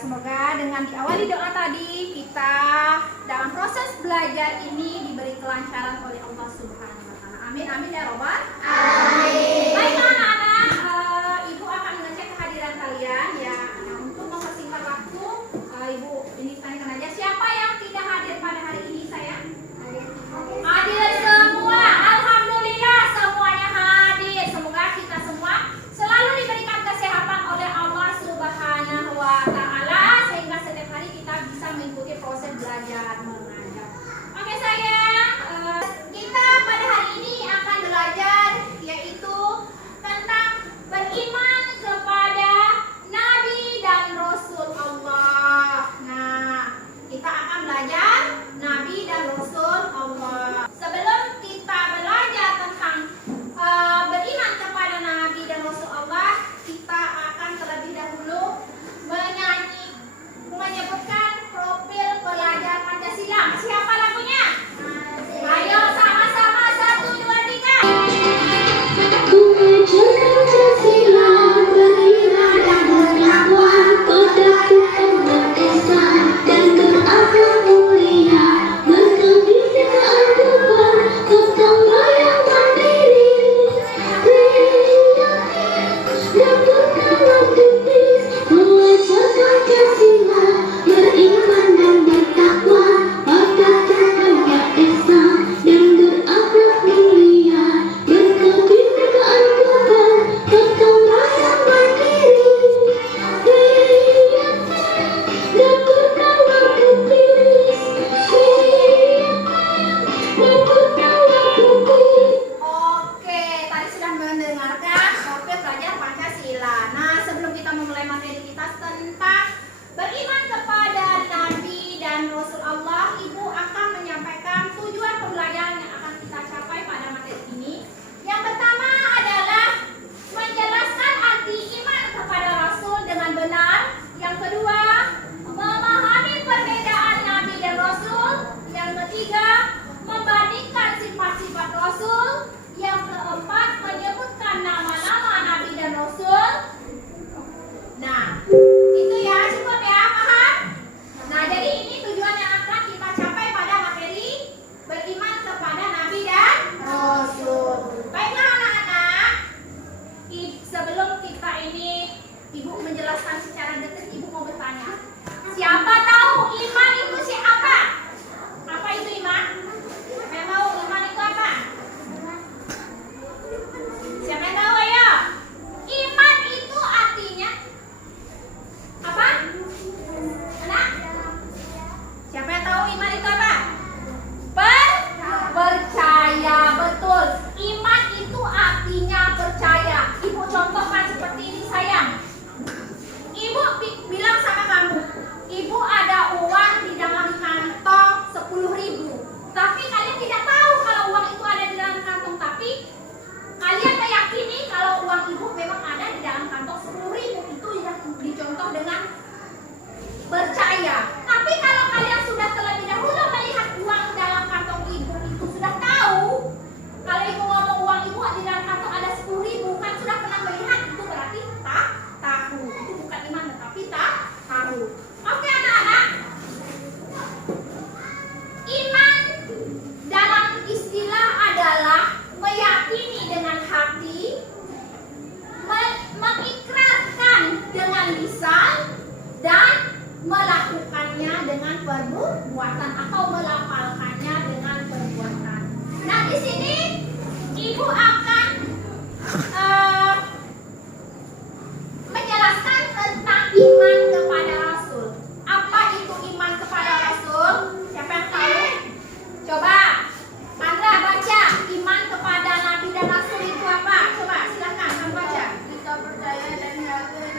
semoga dengan diawali doa tadi kita dalam proses belajar ini diberi kelancaran oleh Allah Subhanahu wa taala. Amin amin ya robbal alamin. Baiklah anak-anak, Ibu akan mengecek kehadiran kalian ya. Nah, untuk mempersingkat waktu, Ibu ini tanyakan aja siapa yang tidak hadir pada hari ini sayang? Hadir semua. Alhamdulillah semuanya hadir. Semoga kita semua selalu diberikan kesehatan oleh Allah Subhanahu wa taala sehingga setiap hari kita bisa mengikuti proses belajar mengajar. Oke sayang, kita pada hari ini akan belajar yaitu tentang beriman kepada Nabi dan Rasul Allah. Nah, kita akan belajar Nabi dan Rasul Allah. Sebelum kita belajar tentang beriman kepada Nabi dan Rasul Allah, kita akan terlebih dahulu menyebutkan profil pelajar Pancasila. Siapa lagunya? Ayo sama-sama 1, 2, 3. Pancasila beriman dan bertakwa pada Tuhan Yang Esa dan berakhlak mulia, berkebinekaan Tuhan, gotong royong mandiri, dan berkawan tulis mewajah Pancasila beriman dan bertakwa pada Tuhan Yang Esa dan berakhlak mulia, berkebinekaan Tuhan, gotong royong mandiri, dan berkawan tulis, dan berkawan tulis. Oke, tadi sudah mendengarkan profil pelajar Pancasila. Nah, sebelum kita memulai materi kita tentang beriman kepada Nabi dan Rasul Allah, Ibu akan menyampaikan tujuan pembelajaran yang akan kita capai pada materi ini. Yang pertama adalah menjelaskan arti iman kepada Rasul dengan benar. Yang kedua, memahami perbedaan Nabi dan Rasul. Yang ketiga, membandingkan sifat-sifat Rasul. Yang keempat, menyebutkan nama-nama Nabi dan Rasul. Nah, itu ya, cukup ya, paham? Nah, jadi ini tujuan yang akan kita capai pada materi beriman kepada Nabi dan Rasul. Baiklah anak-anak, sebelum kita ini Ibu menjelaskan secara detail, Ibu mau bertanya. Siapa tahu iman itu siapa? Apa itu iman? Siapa yang tahu iman itu apa? Siapa yang tahu ayo? Iman itu artinya apa? Anak? Siapa yang tahu iman itu apa? Percaya, betul. Iman itu artinya percaya. Ibu contohkan seperti ini sayang. Ibu bilang sama kamu, Ibu ada uang di dalam kantong 10.000. Tapi kalian tidak tahu kalau uang itu ada di dalam kantong. Tapi kalian meyakini kalau uang Ibu memang ada di dalam kantong 10.000. Itu yang dicontoh dengan percaya. Tapi kalau kalian sudah terlebih dahulu melihat uang dalam kantong Ibu itu sudah tahu. Kalau Ibu ngomong uang Ibu di dalam kantong ada 10.000, kan sudah pernah melihat, itu berarti tak tahu. Itu bukan iman tetapi tak tahu. Oke anak-anak. Iman dalam istilah adalah meyakini dengan hati, mengikrarkan dengan lisan, dan melakukannya dengan perbuatan atau melafalkannya dengan perbuatan. Nah, di sini Ibu akan menjelaskan tentang iman kepada Rasul. Apa itu iman kepada Rasul? Siapa yang tahu? Coba Andra baca, iman kepada Nabi dan Rasul itu apa? Coba silakan kamu baca. Kita percaya dan yakin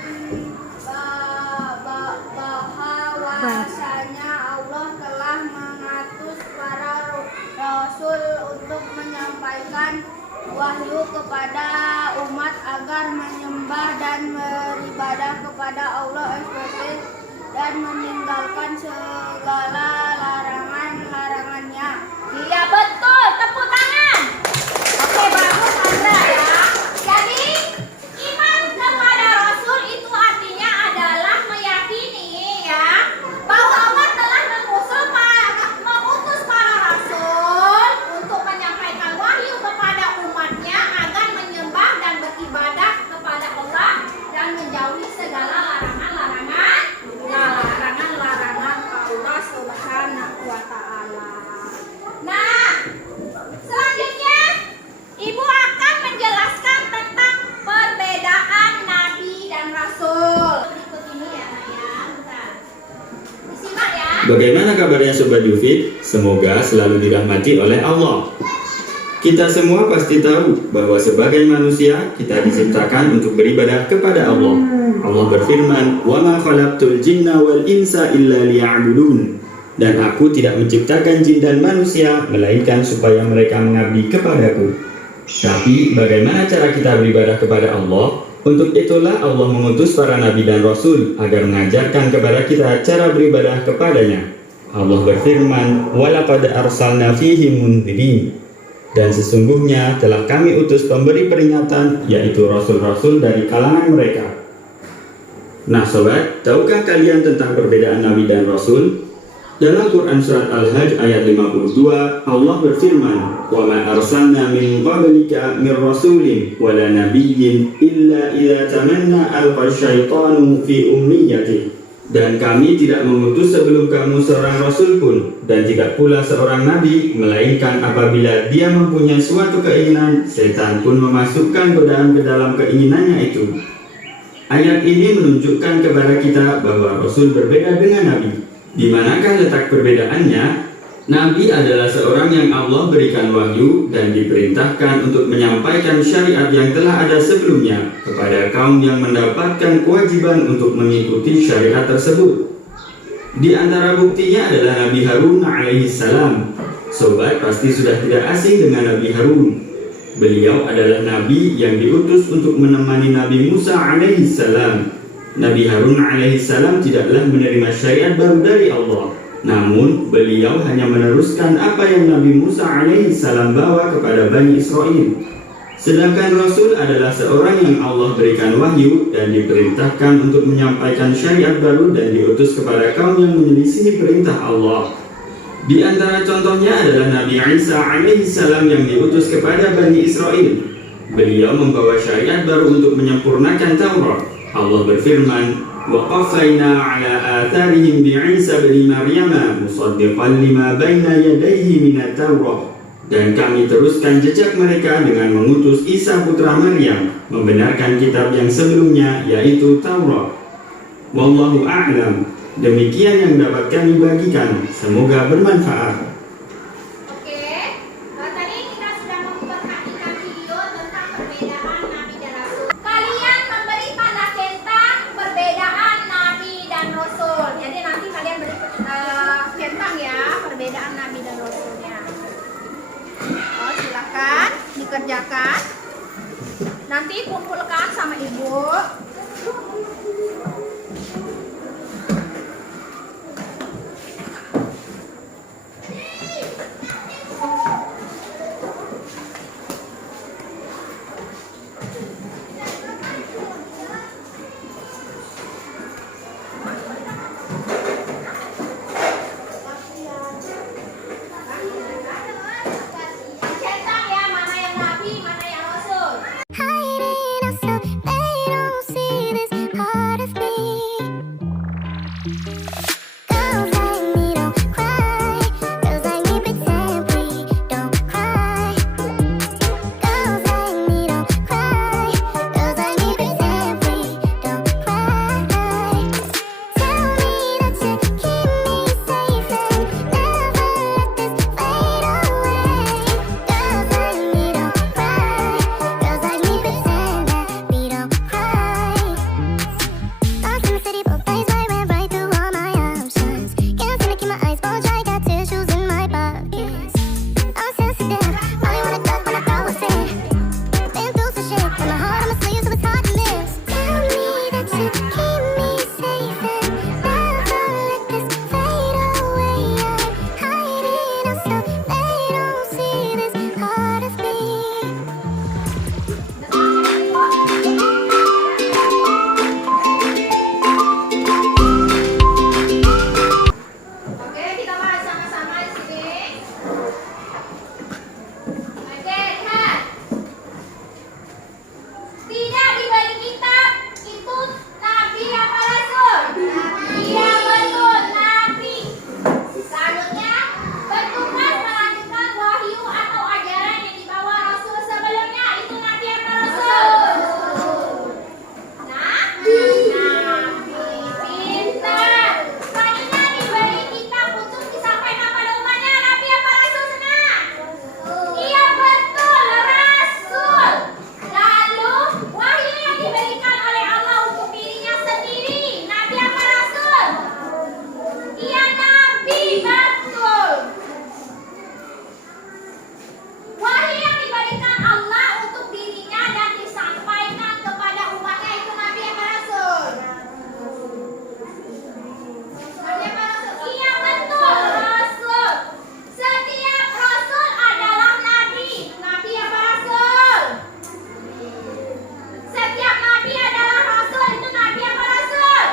bahwasanya Allah telah mengutus para rasul untuk menyampaikan wahyu kepada umat agar menyembah dan beribadah kepada Allah SWT dan meninggalkan segala larangan-larangannya. Iya betul, tepuk tangan. Oke bagus Andra ya. Jadi iman kepada Rasul itu artinya adalah meyakini Bagaimana kabarnya Sobat Yufid? Semoga selalu dirahmati oleh Allah. Kita semua pasti tahu bahwa sebagai manusia kita diciptakan untuk beribadah kepada Allah. Allah berfirman, "Wa ma khalaqtul jinna wal insa illa liya'budun." Dan aku tidak menciptakan jin dan manusia melainkan supaya mereka mengabdi kepadaku. Tapi bagaimana cara kita beribadah kepada Allah? Untuk itulah Allah mengutus para nabi dan rasul agar mengajarkan kepada kita cara beribadah kepadanya. Allah berfirman, "Walaqad arsalna fihim mundhirin." Dan sesungguhnya telah kami utus pemberi peringatan, yaitu rasul-rasul dari kalangan mereka. Nah sobat, tahukah kalian tentang perbedaan nabi dan rasul? Dalam Quran Surat Al-Hajj ayat 52, Allah berfirman, "Wa ma arsalna min qablika min rasulin wala nabiyyin illa idza tamanna alqa syaitanu fi umniyatihi." Dan kami tidak mengutus sebelum kamu seorang rasul pun, dan tidak pula seorang nabi, melainkan apabila dia mempunyai suatu keinginan, setan pun memasukkan godaan ke dalam keinginannya itu. Ayat ini menunjukkan kepada kita bahwa rasul berbeda dengan nabi. Di manakah letak perbedaannya? Nabi adalah seorang yang Allah berikan wahyu dan diperintahkan untuk menyampaikan syariat yang telah ada sebelumnya kepada kaum yang mendapatkan kewajiban untuk mengikuti syariat tersebut. Di antara buktinya adalah Nabi Harun alaihissalam. Sobat pasti sudah tidak asing dengan Nabi Harun. Beliau adalah Nabi yang diutus untuk menemani Nabi Musa alaihissalam. Nabi Harun alaihissalam tidaklah menerima syariat baru dari Allah, namun beliau hanya meneruskan apa yang Nabi Musa alaihissalam bawa kepada Bani Israel. Sedangkan Rasul adalah seorang yang Allah berikan wahyu dan diperintahkan untuk menyampaikan syariat baru dan diutus kepada kaum yang menyelisihi perintah Allah. Di antara contohnya adalah Nabi Isa alaihissalam yang diutus kepada Bani Israel. Beliau membawa syariat baru untuk menyempurnakan Taurat. Allah berfirman, "Wa qaffayna 'ala atharihim bi'Isa bin Maryam musaddiqan lima baina yadayhi minat Taurat." Dan kami teruskan jejak mereka dengan mengutus Isa putra Maryam, membenarkan kitab yang sebelumnya yaitu Taurat. Wallahu a'lam. Demikian yang dapat kami bagikan. Semoga bermanfaat. Oke, tadi kita sudah memperhatikan video tentang perbedaan nabi dan rasul. Kalian memberi tanda centang perbedaan nabi dan rasul. Jadi nanti kalian beri centang ya perbedaan nabi dan rasulnya. Oh, silakan dikerjakan. Nanti kumpulkan sama ibu. Centang ya, mana yang nabi, mana yang rasul. Hiding us so they don't see this part of me. Girls like me don't cry. Girls like me pretend we don't cry. Girls like me don't cry. Girls like me pretend we don't cry. Tell me that you keep me safe and never let this fade away. Girls like me don't cry. Girls like me pretend that we don't cry. Lost in the city, both days I went right through all my eyes. betul. Wahyu yang diberikan Allah untuk dirinya dan disampaikan kepada umatnya itu Nabi apa Rasul? Nabi apa Rasul? Iya betul, Rasul. Setiap Rasul adalah Nabi. Nabi apa Rasul? Setiap Nabi adalah Rasul. Itu Nabi apa Rasul?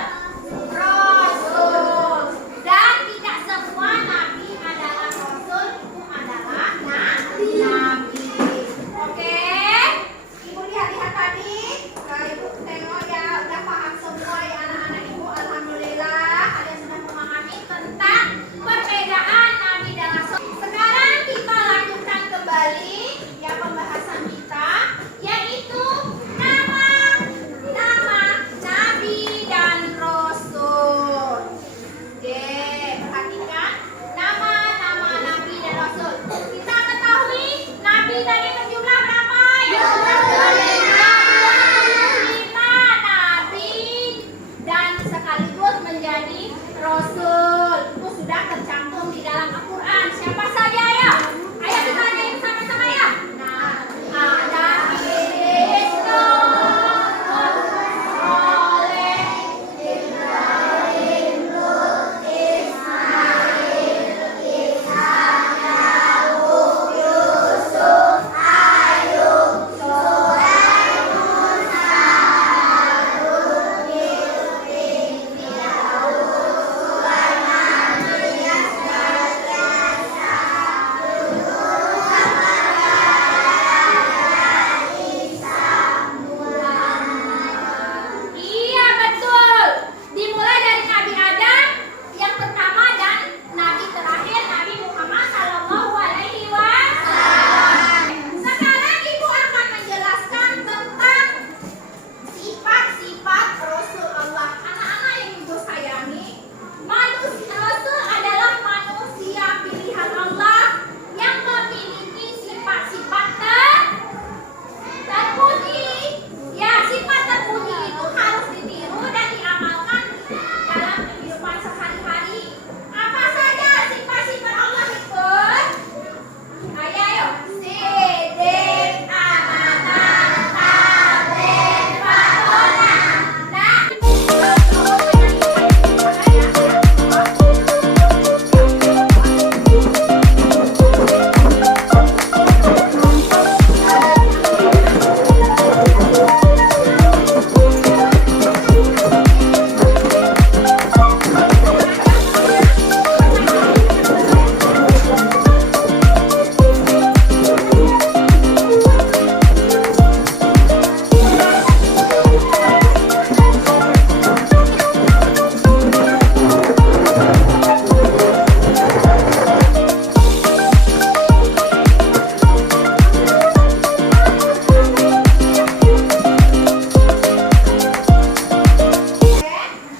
Rasul. Dan tidak semua Nabi adalah Rasul. Itu adalah Nabi. Oke? Ibu lihat-lihat tadi. Nah, Ibu tengok ya, udah paham semua ya anak-anak Ibu. Alhamdulillah, kalian sudah memahami tentang perbedaan Nabi dan Rasul. Sekarang kita lanjutkan kembali ya pembahasan kita, yaitu nama Nabi dan Rasul. Oke, perhatikan nama Nabi dan Rasul. Kita ketahui Nabi tadi berjumlah berapa? 25 Nabi dan sekaligus menjadi Rasul. Itu sudah tercantum di dalam Al-Quran. Siapa saja ya? Ayo kita nyanyi bersama-sama ya. Ada Idris, Nuh, Soleh, Ibrahim, Lut, Ismail, Ishak, Yakub, Yusuf, Ayub, Shuaib, Musa, Harun, Yusuf, Daud, Sulaiman, Ilyas, Yahya, Iya betul. Dimulai dari Nabi Adam yang pertama dan Nabi terakhir Nabi Muhammad Sallallahu Alaihi Wasallam. Sekarang Ibu akan menjelaskan tentang sifat-sifat Rasul Allah. Anak-anak yang Ibu sayangi, Rasul adalah manusia pilihan Allah yang memiliki sifat-sifat terpuji. Ya, sifat terpuji itu harus ditiru dan diamalkan dalam kehidupan sehari-hari. Apa saja sifat-sifat Allah itu? Ayo. Sidik, amanah, tabligh, fatona.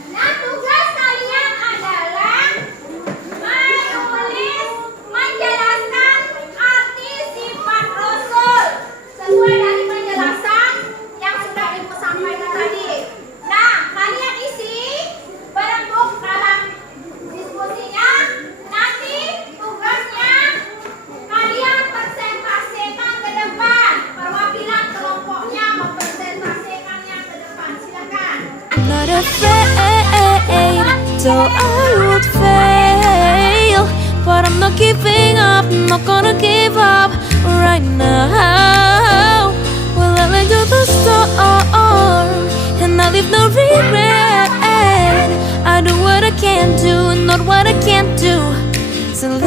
Nah, tugas kalian adalah menulis, menjelaskan arti sifat Rasul sesuai dari penjelasan yang sudah Ibu sampaikan tadi. Nah, kalian isi berembuk dalam diskusinya. Nanti tugasnya kalian presentasikan ke depan. Perwakilan kelompoknya mempresentasikannya ke depan. Silakan. Not afraid, so I would fail. But I'm not giving up, not gonna give up right now. Well, I let go the storm, and I leave no regret. I do what I can do, not what I can't do. So let